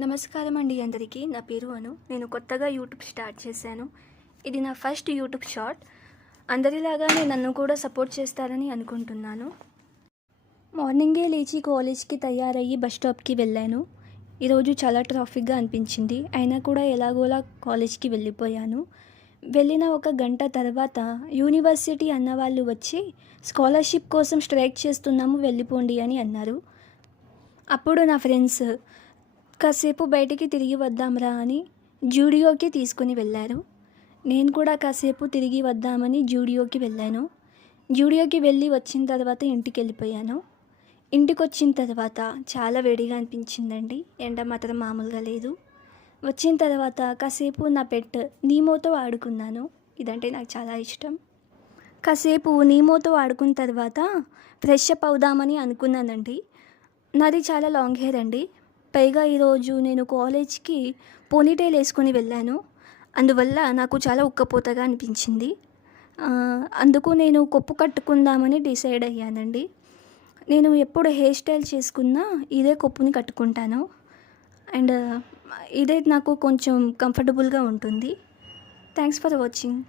నమస్కారం అండి అందరికీ. నా పేరు అను. నేను కొత్తగా యూట్యూబ్ స్టార్ట్ చేశాను. ఇది నా ఫస్ట్ యూట్యూబ్ షార్ట్. అందరిలాగానే నన్ను కూడా సపోర్ట్ చేస్తారని అనుకుంటున్నాను. మార్నింగే లేచి కాలేజ్కి తయారయ్యి బస్ స్టాప్కి వెళ్ళాను. ఈరోజు చాలా ట్రాఫిక్గా అనిపించింది. అయినా కూడా ఎలాగోలా కాలేజ్కి వెళ్ళిపోయాను. వెళ్ళిన ఒక గంట తర్వాత యూనివర్సిటీ అన్నవాళ్ళు వచ్చి స్కాలర్షిప్ కోసం స్ట్రైక్ చేస్తున్నాము, వెళ్ళిపోండి అని అన్నారు. అప్పుడు నా ఫ్రెండ్స్ కాసేపు బయటికి తిరిగి వద్దాంరా అని జూడియోకి తీసుకుని వెళ్ళారు. నేను కూడా కాసేపు తిరిగి వద్దామని జూడియోకి వెళ్ళాను. జూడియోకి వెళ్ళి వచ్చిన తర్వాత ఇంటికి వెళ్ళిపోయాను. ఇంటికి వచ్చిన తర్వాత చాలా వేడిగా అనిపించిందండి. ఎండ మాత్రం మామూలుగా లేదు. వచ్చిన తర్వాత కాసేపు నా పెట్ నీమోతో ఆడుకున్నాను. ఇదంటే నాకు చాలా ఇష్టం. కాసేపు నీమోతో ఆడుకున్న తర్వాత ఫ్రెష్ అప్ అవుదామని అనుకున్నానండి. నాది చాలా లాంగ్ హెయిర్ అండి. పైగా ఈరోజు నేను కాలేజ్కి పోనీటైల్ వేసుకొని వెళ్ళాను. అందువల్ల నాకు చాలా ఉక్కపోతగా అనిపించింది. అందుకు నేను కొప్పు కట్టుకుందామని డిసైడ్ అయ్యానండి. నేను ఎప్పుడు హెయిర్ స్టైల్ చేసుకున్నా ఇదే కొప్పుని కట్టుకుంటాను. అండ్ ఇదే నాకు కొంచెం కంఫర్టబుల్గా ఉంటుంది. Thanks for watching.